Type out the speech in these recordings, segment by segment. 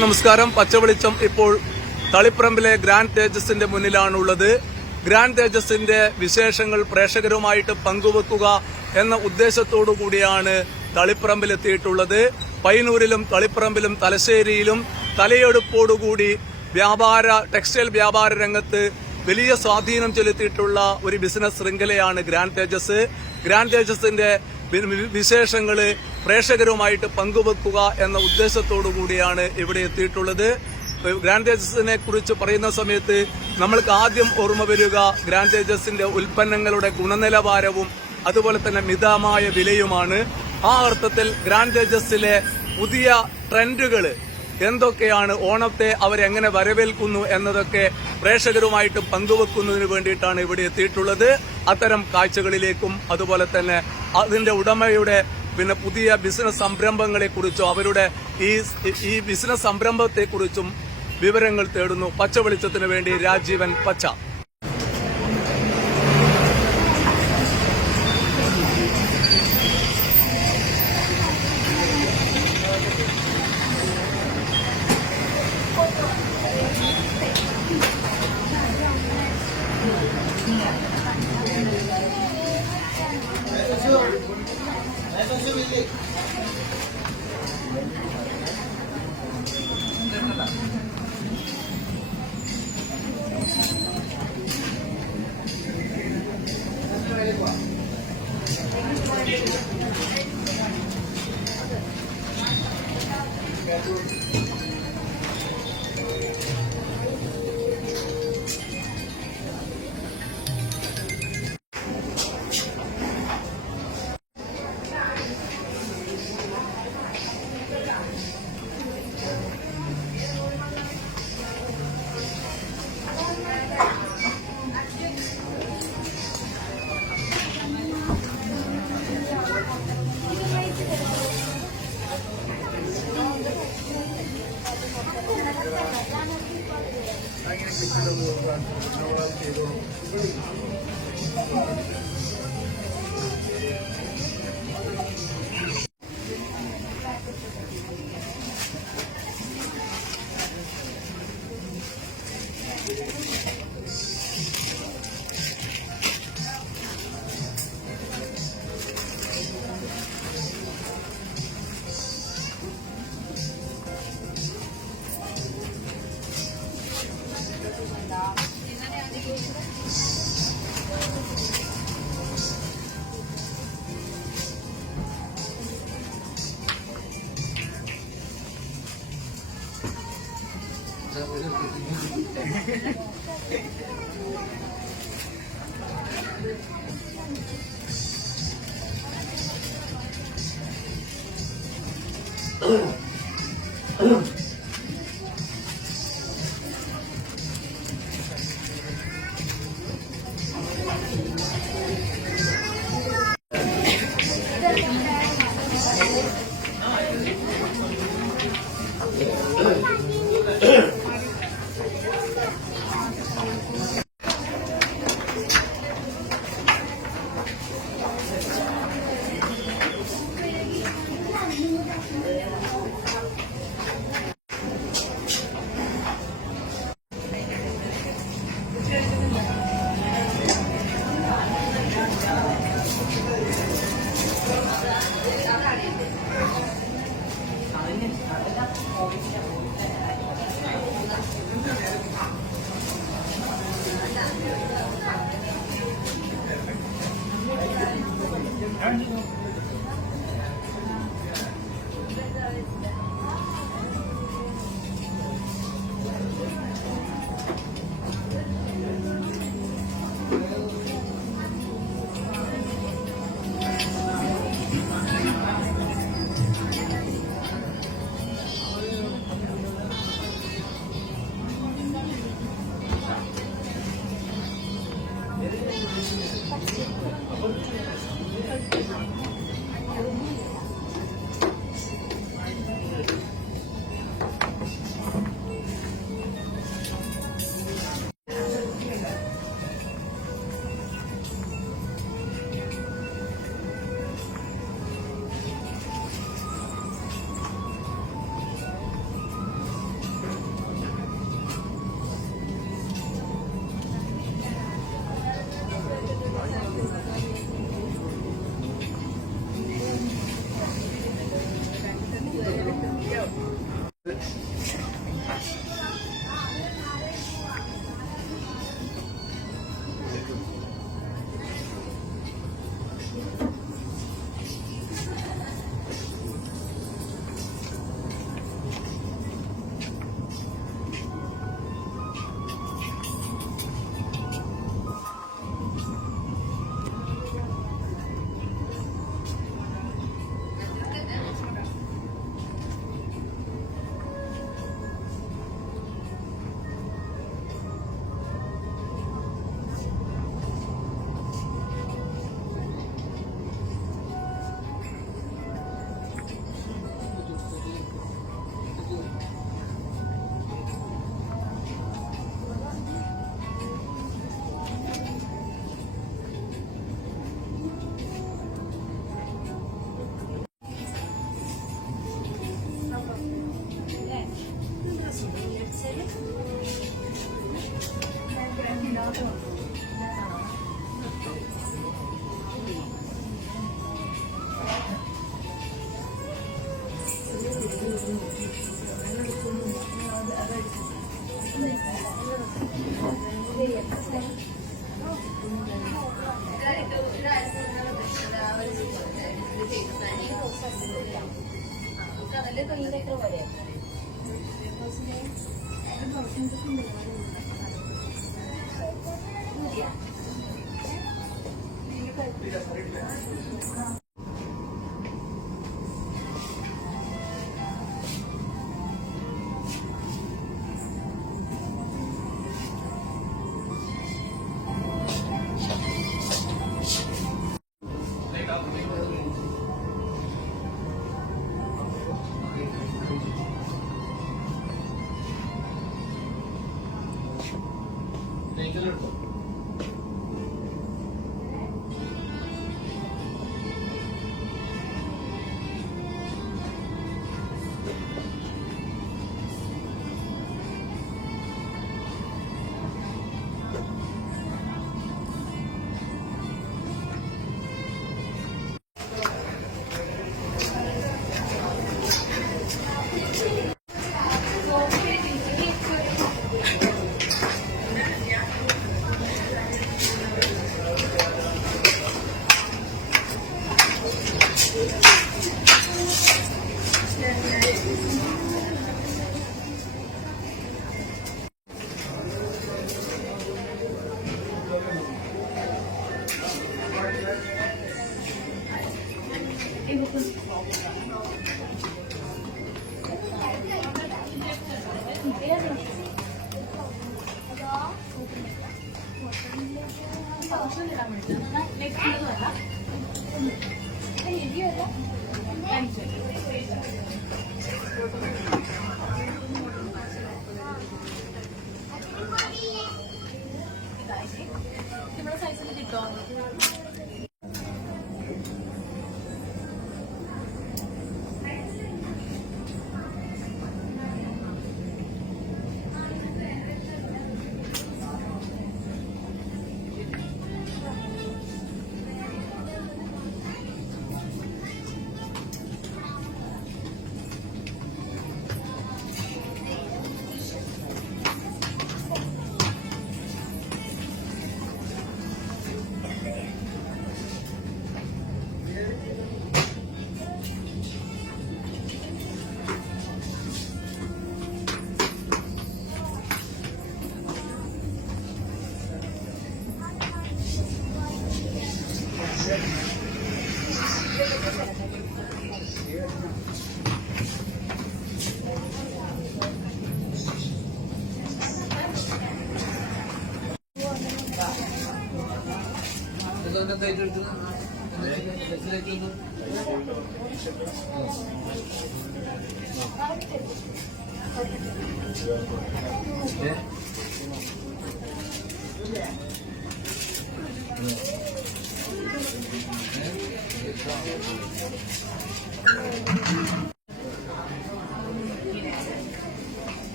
നമസ്കാരം. പച്ചവെളിച്ചം ഇപ്പോൾ തളിപ്പറമ്പിലെ grand തേജസിന്റെ മുന്നിലാണുള്ളത്. Grand തേജസിന്റെ വിശേഷങ്ങൾ പ്രേക്ഷകരുമായിട്ട് പങ്കുവെക്കുക എന്ന ഉദ്ദേശത്തോടു കൂടിയാണ് തളിപ്പറമ്പിലെത്തിയിട്ടുള്ളത്. പയ്യന്നൂരിലും തളിപ്പറമ്പിലും തലശ്ശേരിയിലും തലയെടുപ്പോടുകൂടി ടെക്സ്റ്റൈൽ വ്യാപാര രംഗത്ത് വലിയ സ്വാധീനം ചെലുത്തിയിട്ടുള്ള ഒരു ബിസിനസ് ശൃംഖലയാണ് ഗ്രാൻഡ് തേജസ്. ഗ്രാൻഡ് തേജസിന്റെ വിശേഷങ്ങൾ പ്രേക്ഷകരുമായിട്ട് പങ്കുവെക്കുക എന്ന ഉദ്ദേശത്തോടു കൂടിയാണ് ഇവിടെ എത്തിയിട്ടുള്ളത്. ഗ്രാൻഡ് തേജസിനെ കുറിച്ച് പറയുന്ന സമയത്ത് നമ്മൾക്ക് ആദ്യം ഓർമ്മ വരിക ഗ്രാൻഡ് തേജസിന്റെ ഉൽപ്പന്നങ്ങളുടെ ഗുണനിലവാരവും അതുപോലെ തന്നെ മിതമായ വിലയുമാണ്. ആ അർത്ഥത്തിൽ ഗ്രാൻഡ് തേജസിലെ പുതിയ ട്രെൻഡുകൾ എന്തൊക്കെയാണ്, ഓണത്തെ അവരെങ്ങനെ വരവേൽക്കുന്നു എന്നതൊക്കെ പ്രേക്ഷകരുമായിട്ട് പങ്കുവെക്കുന്നതിന് വേണ്ടിയിട്ടാണ് ഇവിടെ എത്തിയിട്ടുള്ളത്. അത്തരം കാഴ്ചകളിലേക്കും അതുപോലെ തന്നെ അതിന്റെ ഉടമയുടെ പുതിയ ബിസിനസ് സംരംഭങ്ങളെക്കുറിച്ചോ അവരുടെ ഈ ബിസിനസ് സംരംഭത്തെക്കുറിച്ചും വിവരങ്ങൾ തേടുന്നു. പച്ച വെളിച്ചത്തിന് വേണ്ടി രാജീവൻ പച്ച.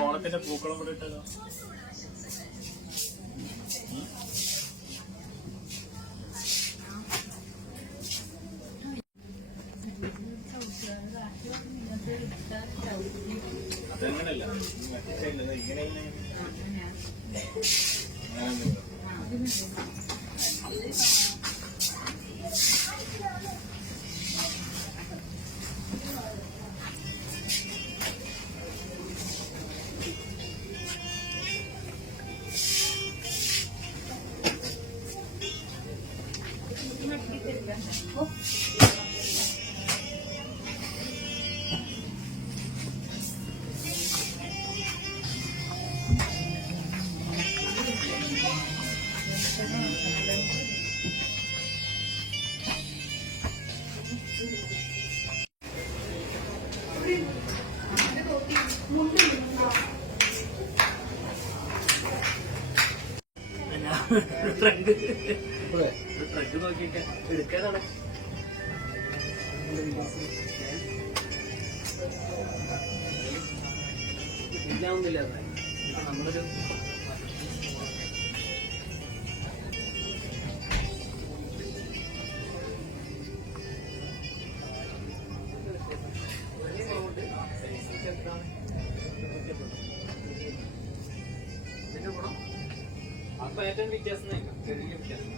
ഓണത്തിന്റെ പൂക്കളം കൂടെ ഇട്ടല്ലോ. അതെങ്ങനെയല്ല ഇങ്ങനെ അങ്ങനെ ട്രക്ക് നോക്കിയിട്ട് എടുക്കാനാണ്. ഇല്ലാവുന്നില്ല നമ്മളൊരു അപ്പൊ ഏറ്റവും വ്യത്യാസം ചെറിയ വ്യത്യാസം.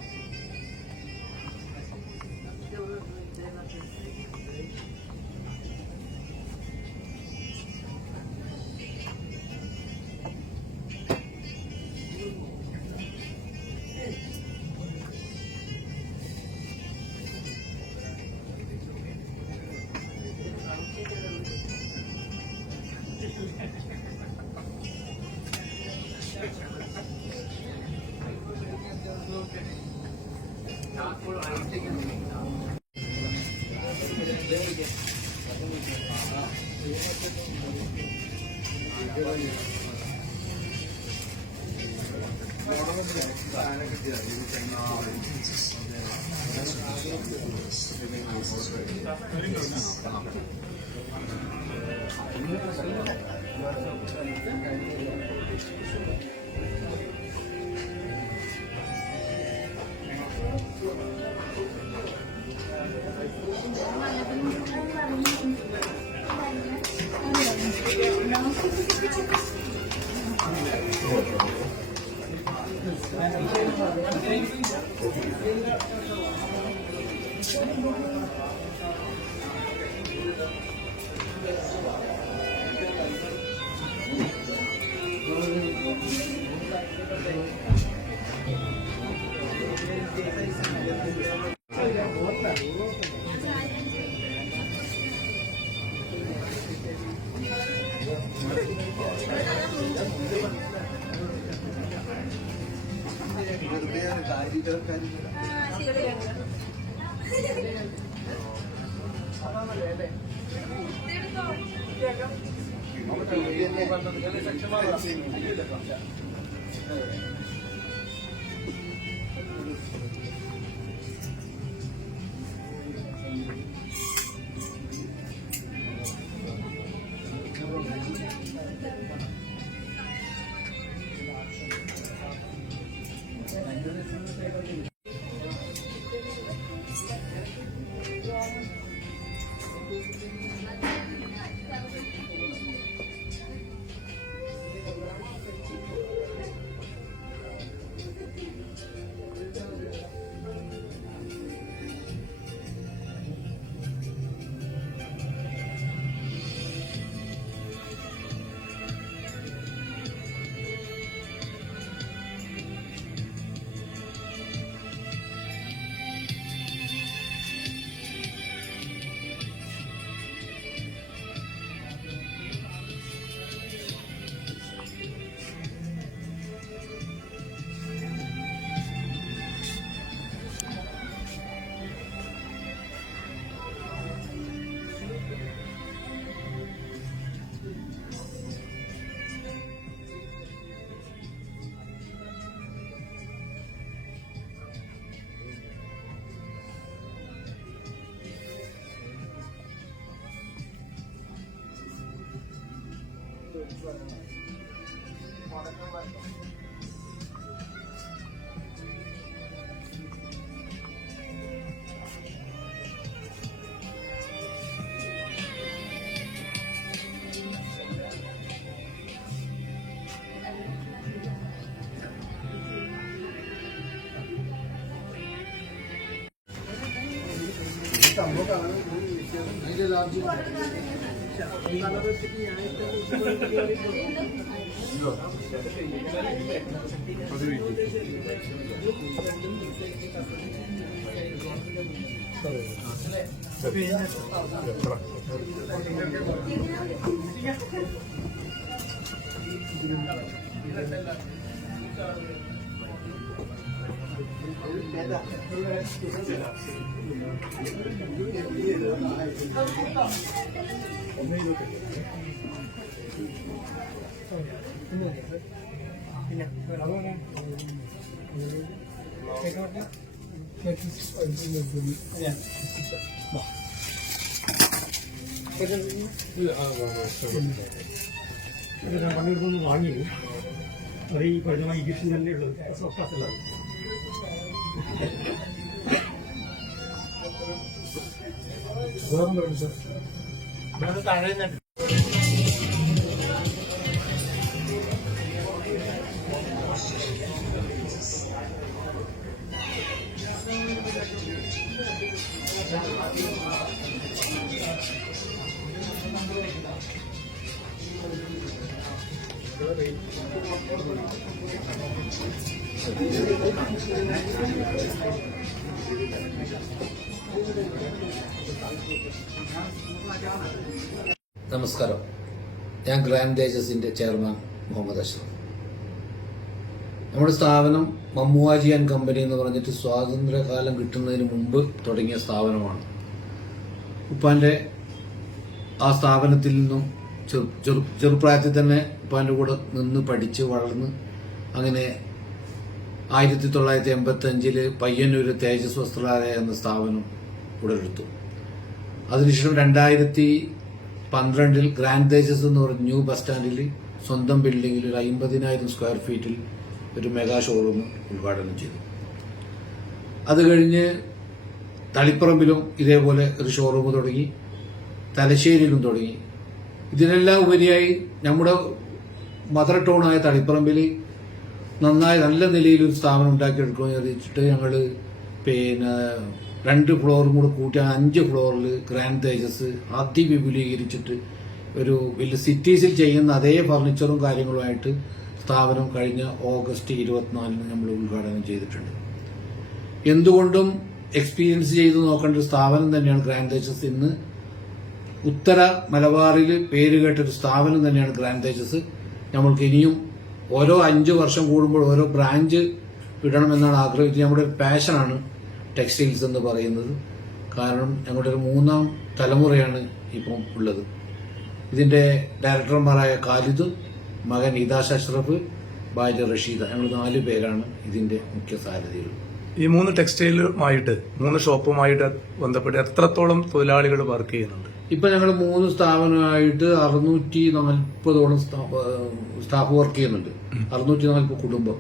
പണിയെടുത്തൊന്ന് വാങ്ങി അത് ഈ പറഞ്ഞ ഇംഗ്ലീഷിൽ തന്നെയുള്ളത് ക്ലാസ്സിലാണ്. താഴെ നമസ്കാരം. ഞാൻ ഗ്രാൻഡ് തേജസിന്റെ ചെയർമാൻ മുഹമ്മദ് അഷ്റഫ്. നമ്മുടെ സ്ഥാപനം മമ്മുവാജി ആൻഡ് കമ്പനി എന്ന് പറഞ്ഞിട്ട് സ്വാതന്ത്ര്യകാലം കിട്ടുന്നതിന് മുമ്പ് തുടങ്ങിയ സ്ഥാപനമാണ്. ഉപ്പാന്റെ ആ സ്ഥാപനത്തിൽ നിന്നും ചെറുപ്രായത്തിൽ തന്നെ ഉപ്പാന്റെ കൂടെ നിന്ന് പഠിച്ച് വളർന്ന് അങ്ങനെ 1985 പയ്യന്നൂർ തേജസ് വസ്ത്രാലയ എന്ന സ്ഥാപനം ഉടലെടുത്തു. അതിനുശേഷം 2012 ഗ്രാൻഡ് തേജസ് എന്ന് പറഞ്ഞ ന്യൂ ബസ് സ്റ്റാൻഡിൽ സ്വന്തം ബിൽഡിംഗിൽ ഒരു 50,000 സ്ക്വയർ ഫീറ്റിൽ ഒരു മെഗാ ഷോറൂം ഉദ്ഘാടനം ചെയ്തു. അത് കഴിഞ്ഞ് തളിപ്പറമ്പിലും ഇതേപോലെ ഒരു ഷോറൂം തുടങ്ങി, തലശ്ശേരിയിലും തുടങ്ങി. ഇതിനെല്ലാം ഉപരിയായി നമ്മുടെ മദർ ടൗണായ തളിപ്പറമ്പിൽ നന്നായി നല്ല നിലയിൽ ഒരു സ്ഥാപനം ഉണ്ടാക്കിയെടുക്കുമെന്ന് വിചാരിച്ചിട്ട് ഞങ്ങൾ 2 ഫ്ലോറും കൂടെ കൂട്ടി 5 ഫ്ലോറിൽ ഗ്രാൻഡ് തേജസ് അതിവിപുലീകരിച്ചിട്ട് ഒരു വലിയ സിറ്റീസിൽ ചെയ്യുന്ന അതേ ഫർണിച്ചറും കാര്യങ്ങളുമായിട്ട് സ്ഥാപനം കഴിഞ്ഞ ഓഗസ്റ്റ് 24 നമ്മൾ ഉദ്ഘാടനം ചെയ്തിട്ടുണ്ട്. എന്തുകൊണ്ടും എക്സ്പീരിയൻസ് ചെയ്ത് നോക്കേണ്ട ഒരു സ്ഥാപനം തന്നെയാണ് ഗ്രാൻഡ് തേജസ്. ഇന്ന് ഉത്തര മലബാറിൽ പേരുകേട്ടൊരു സ്ഥാപനം തന്നെയാണ് ഗ്രാൻഡ് തേജസ്. നമ്മൾക്ക് ഇനിയും ഓരോ 5 വർഷം കൂടുമ്പോൾ ഓരോ ബ്രാഞ്ച് ഇടണമെന്നാണ് ആഗ്രഹിച്ചത്. നമ്മുടെ ഒരു പാഷനാണ് ടെക്സ്റ്റൈൽസ് എന്ന് പറയുന്നത്. കാരണം ഞങ്ങളുടെ ഒരു 3ാം തലമുറയാണ് ഇപ്പം ഉള്ളത്. ഇതിന്റെ ഡയറക്ടർമാരായ ഖാലിദ്, മകൻ ഇദാഷ് അഷ്റഫ്, ഭാര്യ റഷീദ, ഞങ്ങൾ 4 പേരാണ് ഇതിന്റെ മുഖ്യ സാരഥികൾ. ഈ 3 ടെക്സ്റ്റൈലുമായിട്ട് 3 ഷോപ്പുമായിട്ട് ബന്ധപ്പെട്ട് എത്രത്തോളം തൊഴിലാളികൾ വർക്ക് ചെയ്യുന്നുണ്ട്? ഇപ്പൊ ഞങ്ങൾ 3 സ്ഥാപനമായിട്ട് 640ഓളം സ്റ്റാഫ് വർക്ക് ചെയ്യുന്നുണ്ട്. 640 കുടുംബം.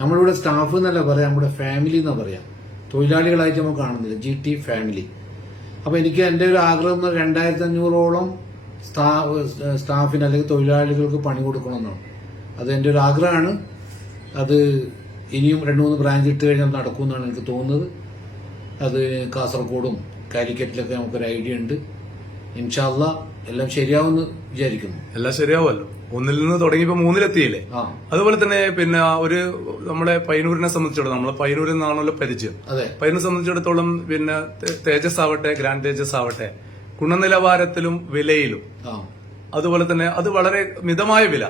നമ്മളിവിടെ സ്റ്റാഫ് എന്നല്ല പറയാം, നമ്മുടെ ഫാമിലി എന്നാ പറയാം. തൊഴിലാളികളായിട്ട് നമുക്ക് കാണുന്നില്ല, GT ഫാമിലി. അപ്പൊ എനിക്ക് എന്റെ ഒരു ആഗ്രഹം 2500ഓളം സ്റ്റാഫിന് അല്ലെങ്കിൽ തൊഴിലാളികൾക്ക് പണി കൊടുക്കണമെന്നാണ്. അത് എന്റെ ഒരു ആഗ്രഹമാണ്. അത് ഇനിയും 2-3 ബ്രാഞ്ച് ഇട്ട് കഴിഞ്ഞാൽ നടക്കുമെന്നാണ് എനിക്ക് തോന്നുന്നത്. അത് കാസർഗോഡും കാലിക്കറ്റിലൊക്കെ നമുക്കൊരു ഐഡിയ ഉണ്ട്. ഇൻഷാ അല്ലാഹ് എല്ലാം ശരിയാവുമെന്ന് വിചാരിക്കുന്നു. എല്ലാം ശരിയാവുമല്ലോ. 1 നിന്ന് തുടങ്ങിയപ്പോ 3-ലെത്തിയില്ലേ? അതുപോലെ തന്നെ പിന്നെ ഒരു നമ്മുടെ പയ്യന്നൂരിനെ സംബന്ധിച്ചിടത്തോളം, നമ്മളെ പയ്യന്നൂരിൽ നിന്നാണല്ലോ പരിചയം. പയ്യന്നൂരിനെ സംബന്ധിച്ചിടത്തോളം പിന്നെ തേജസ് ആവട്ടെ, ഗ്രാൻഡ് തേജസ് ആവട്ടെ, ഗുണനിലവാരത്തിലും വിലയിലും അതുപോലെ തന്നെ അത് വളരെ മിതമായ വില,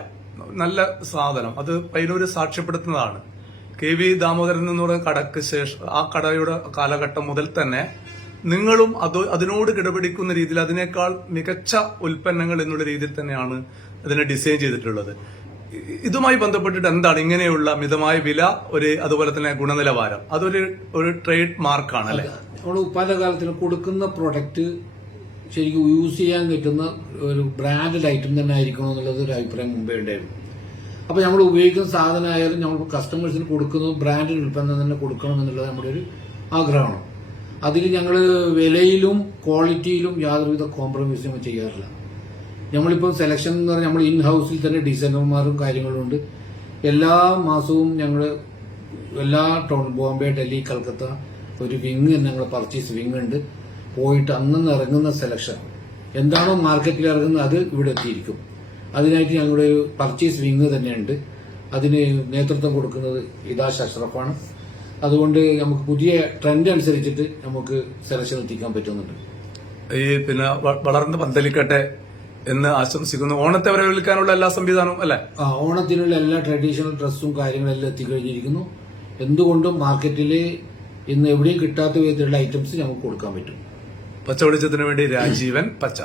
നല്ല സാധനം, അത് പയ്യന്നൂര് സാക്ഷ്യപ്പെടുത്തുന്നതാണ്. KV ദാമോദരൻ എന്ന് പറയുന്ന കടക്ക് ശേഷം ആ കടയുടെ കാലഘട്ടം മുതൽ തന്നെ നിങ്ങളും അതിനോട് കിടപിടിക്കുന്ന രീതിയിൽ അതിനേക്കാൾ മികച്ച ഉൽപ്പന്നങ്ങൾ എന്നുള്ള രീതിയിൽ തന്നെയാണ് ഇതിനെ ഡിസൈൻ ചെയ്തിട്ടുള്ളത്. ഇതുമായി ബന്ധപ്പെട്ടിട്ട് എന്താണ് ഇങ്ങനെയുള്ള മിതമായ വില, അതുപോലെ തന്നെ ഗുണനിലവാരം, അതൊരു ട്രേഡ് മാർക്കാണ് അല്ലെ? നമ്മൾ പല കാലത്തിലും കൊടുക്കുന്ന പ്രൊഡക്റ്റ് ശരിക്കും യൂസ് ചെയ്യാൻ കിട്ടുന്ന ഒരു ബ്രാൻഡഡ് ഐറ്റം തന്നെ ആയിരിക്കണം എന്നുള്ളത് ഒരു അഭിപ്രായം മുമ്പേ ഉണ്ടായിരുന്നു. അപ്പൊ നമ്മൾ ഉപയോഗിക്കുന്ന സാധനമായാലും നമ്മൾ കസ്റ്റമേഴ്സിന് കൊടുക്കുന്നത് ബ്രാൻഡഡ് ഉൽപ്പന്നം തന്നെ കൊടുക്കണം എന്നുള്ളത് നമ്മുടെ ഒരു ആഗ്രഹമാണ്. അതിൽ ഞങ്ങൾ വിലയിലും ക്വാളിറ്റിയിലും യാതൊരുവിധ കോംപ്രമൈസും നമ്മൾ ചെയ്യാറില്ല. നമ്മളിപ്പോൾ സെലക്ഷൻ എന്ന് പറഞ്ഞാൽ നമ്മൾ ഇൻ ഹൗസിൽ തന്നെ ഡിസൈനർമാരും കാര്യങ്ങളും ഉണ്ട്. എല്ലാ മാസവും ഞങ്ങൾ എല്ലാ ടൗൺ, ബോംബെ, ഡൽഹി, കൽക്കത്ത ഒരു വിങ്, ഞങ്ങൾ പർച്ചേസ് വിങ് ഉണ്ട്. പോയിട്ട് അന്ന് ഇറങ്ങുന്ന സെലക്ഷൻ എന്താണോ മാർക്കറ്റിൽ ഇറങ്ങുന്നത് അത് ഇവിടെ എത്തിയിരിക്കും. അതിനായിട്ട് ഞങ്ങളുടെ ഒരു പർച്ചേസ് വിങ് തന്നെയുണ്ട്. അതിന് നേതൃത്വം കൊടുക്കുന്നത് ഇദാഷ് അഷ്റഫാണ്. അതുകൊണ്ട് നമുക്ക് പുതിയ ട്രെൻഡ് അനുസരിച്ചിട്ട് നമുക്ക് സെലക്ഷൻ എത്തിക്കാൻ പറ്റുന്നുണ്ട്. ഈ പിന്നെ വളർന്ന് പന്തലിക്കട്ടെ എന്ന് ആശംസിക്കുന്നു. ഓണത്തെ വരവേൽക്കാനുള്ള എല്ലാ സംവിധാനവും അല്ലെ? ഓണത്തിനുള്ള എല്ലാ ട്രഡീഷണൽ ഡ്രസ്സും കാര്യങ്ങളെല്ലാം എത്തിക്കഴിഞ്ഞിരിക്കുന്നു. എന്തുകൊണ്ടും മാർക്കറ്റിൽ ഇന്ന് എവിടെയും കിട്ടാത്ത വിധത്തിലുള്ള ഐറ്റംസ് നമുക്ക് കൊടുക്കാൻ പറ്റും. പച്ച വെളിച്ചത്തിന് വേണ്ടി രാജീവൻ പച്ച.